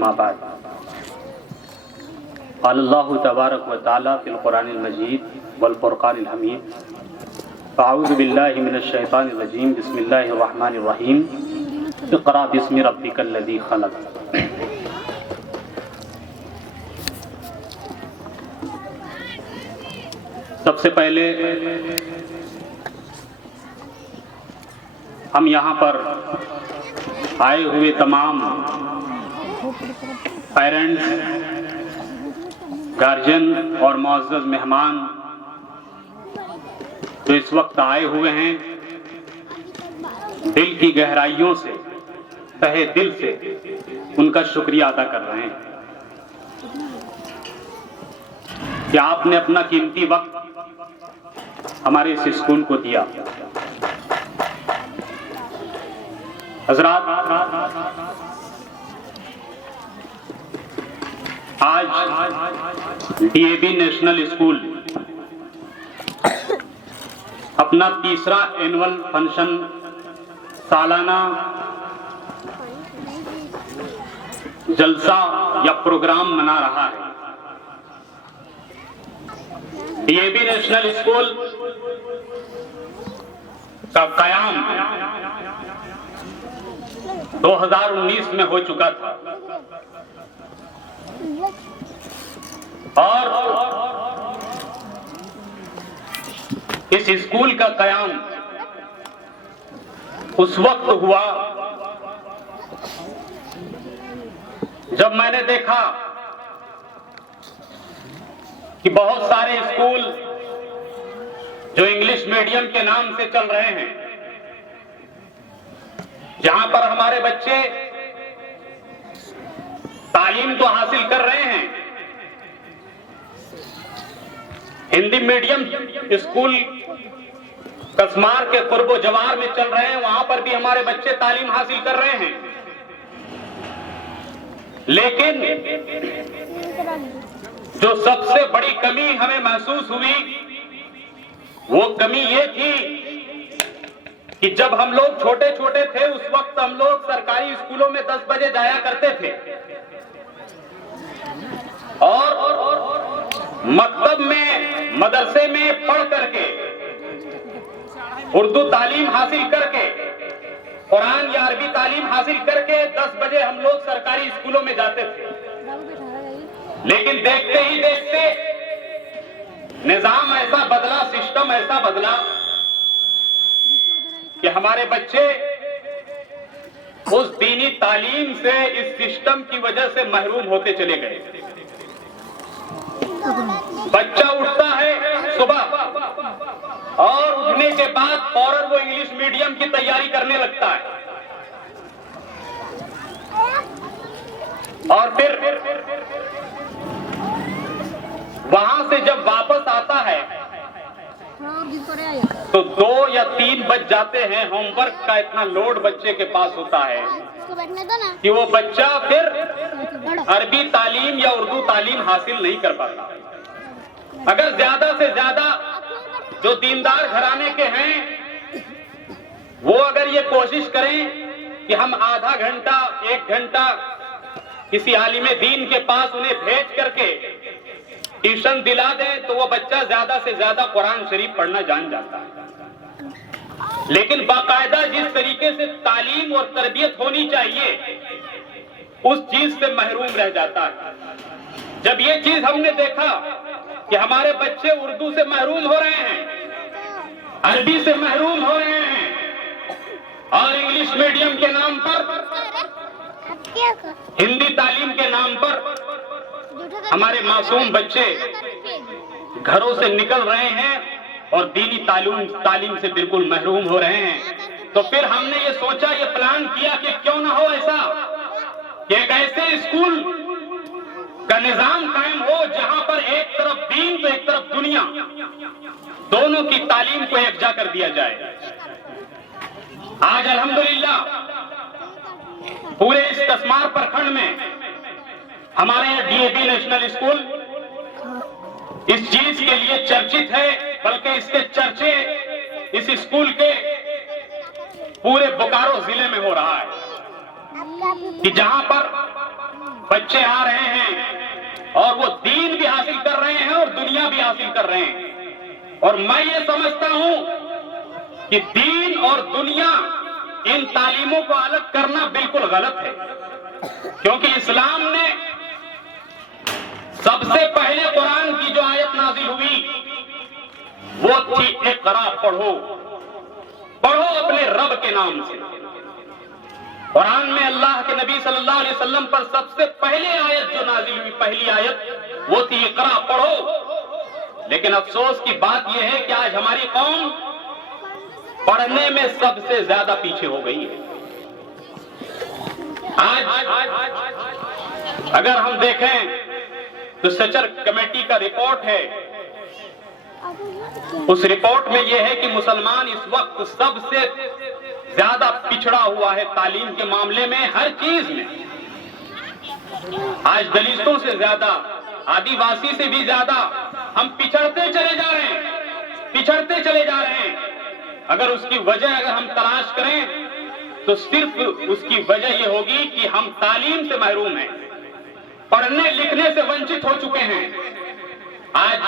अम्मा बाद। अल्लाहु तबारक व तआला फिल कुरानिल मजीद वल फुरकानिल हमीद। अऊज़ु बिल्लाहि मिनश शैतानिर रजीम। बिस्मिल्लाहिर रहमानिर रहीम। इक़रा बिस्मि रब्बिकल लज़ी खलक़। सबसे पहले हम यहाँ पर आए हुए तमाम पेरेंट्स, गार्जियन और मुअज़्ज़ज़ मेहमान जो इस वक्त आए हुए हैं, दिल की गहराइयों से, तहे दिल से उनका शुक्रिया अदा कर रहे हैं कि आपने अपना कीमती वक्त हमारे इस स्कूल को दिया। हज़रात, आज डीएवी नेशनल स्कूल अपना तीसरा एनुअल फंक्शन, सालाना जलसा या प्रोग्राम मना रहा है। डीएवी नेशनल स्कूल का कयाम 2019 में हो चुका था और इस स्कूल का कयाम उस वक्त हुआ जब मैंने देखा कि बहुत सारे स्कूल जो इंग्लिश मीडियम के नाम से चल रहे हैं, जहां पर हमारे बच्चे तालीम तो हासिल कर रहे हैं, हिंदी मीडियम स्कूल कसमार के कुर्बो जवार में चल रहे हैं, वहां पर भी हमारे बच्चे तालीम हासिल कर रहे हैं। लेकिन जो सबसे बड़ी कमी हमें महसूस हुई वो कमी ये थी कि जब हम लोग छोटे छोटे थे उस वक्त हम लोग सरकारी स्कूलों में 10 बजे जाया करते थे और मकतब में, मदरसे में पढ़ करके, उर्दू तालीम हासिल करके, कुरान या अरबी तालीम हासिल करके 10 बजे हम लोग सरकारी स्कूलों में जाते थे। लेकिन देखते ही देखते निजाम ऐसा बदला, सिस्टम ऐसा बदला कि हमारे बच्चे उस दीनी तालीम से इस सिस्टम की वजह से महरूम होते चले गए। बच्चा उठता है सुबह और उठने के बाद फौरन वो इंग्लिश मीडियम की तैयारी करने लगता है और फिर वहां से जब वापस आता है तो 2 या 3 बज जाते हैं। होमवर्क का इतना लोड बच्चे के पास होता है कि वो बच्चा फिर अरबी तालीम या उर्दू तालीम हासिल नहीं कर पाता। अगर ज्यादा से ज्यादा जो दीनदार घराने के हैं वो अगर ये कोशिश करें कि हम आधा घंटा 1 घंटा किसी आलिमे दीन के पास उन्हें भेज करके ट्यूशन दिला दें तो वो बच्चा ज्यादा से ज्यादा कुरान शरीफ पढ़ना जान जाता है। लेकिन बाकायदा जिस तरीके से तालीम और तरबियत होनी चाहिए उस चीज से महरूम रह जाता है। जब ये चीज हमने देखा कि हमारे बच्चे उर्दू से महरूम हो रहे हैं, अरबी से महरूम हो रहे हैं और इंग्लिश मीडियम के नाम पर, हिंदी तालीम के नाम पर हमारे मासूम बच्चे घरों से निकल रहे हैं और दीनी तालीम से बिल्कुल महरूम हो रहे हैं, तो फिर हमने ये सोचा, ये प्लान किया कि क्यों ना हो ऐसा कि एक ऐसे स्कूल का निजाम कायम हो जहां पर एक तरफ दीन तो एक तरफ दुनिया, दोनों की तालीम को यकजा कर दिया जाए। आज अल्हम्दुलिल्लाह पूरे इस कसमार प्रखंड में हमारे यहाँ डीएवी नेशनल स्कूल इस चीज के लिए चर्चित है, बल्कि इसके चर्चे इस स्कूल के पूरे बोकारो जिले में हो रहा है कि जहां पर बच्चे आ रहे हैं और वो दीन भी हासिल कर रहे हैं और दुनिया भी हासिल कर रहे हैं। और मैं ये समझता हूं कि दीन और दुनिया इन तालीमों को अलग करना बिल्कुल गलत है, क्योंकि इस्लाम ने सबसे पहले कुरान की जो आयत नाजिल हुई वो थी इक़रा, पढ़ो पढ़ो अपने रब के नाम से। कुरान में अल्लाह के नबी सल्लल्लाहु अलैहि वसल्लम पर सबसे पहले आयत जो नाजिल हुई, पहली आयत वो थी इक़रा, पढ़ो। लेकिन अफसोस की बात यह है कि आज हमारी कौम पढ़ने में सबसे ज्यादा पीछे हो गई है। आज अगर हम देखें तो सचर कमेटी का रिपोर्ट है, उस रिपोर्ट में यह है कि मुसलमान इस वक्त सबसे ज्यादा पिछड़ा हुआ है तालीम के मामले में, हर चीज में। आज दलितों से ज्यादा, आदिवासी से भी ज्यादा हम पिछड़ते चले जा रहे हैं, पिछड़ते चले जा रहे हैं। अगर उसकी वजह अगर हम तलाश करें तो सिर्फ उसकी वजह यह होगी कि हम तालीम से महरूम हैं, पढ़ने लिखने से वंचित हो चुके हैं। आज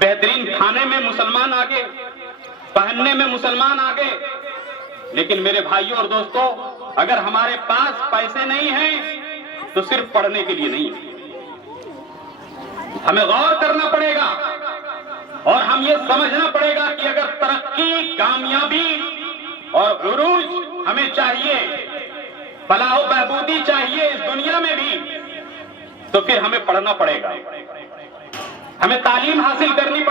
बेहतरीन खाने में मुसलमान आगे, पहनने में मुसलमान आगे, लेकिन मेरे भाइयों और दोस्तों, अगर हमारे पास पैसे नहीं हैं तो सिर्फ पढ़ने के लिए नहीं है। हमें गौर करना पड़ेगा और हम ये समझना पड़ेगा कि अगर तरक्की, कामयाबी और उरूज हमें चाहिए, फलाह बहबूदी चाहिए इस दुनिया में भी, तो फिर हमें पढ़ना पड़ेगा, हमें तालीम हासिल करनी पड़ेगी।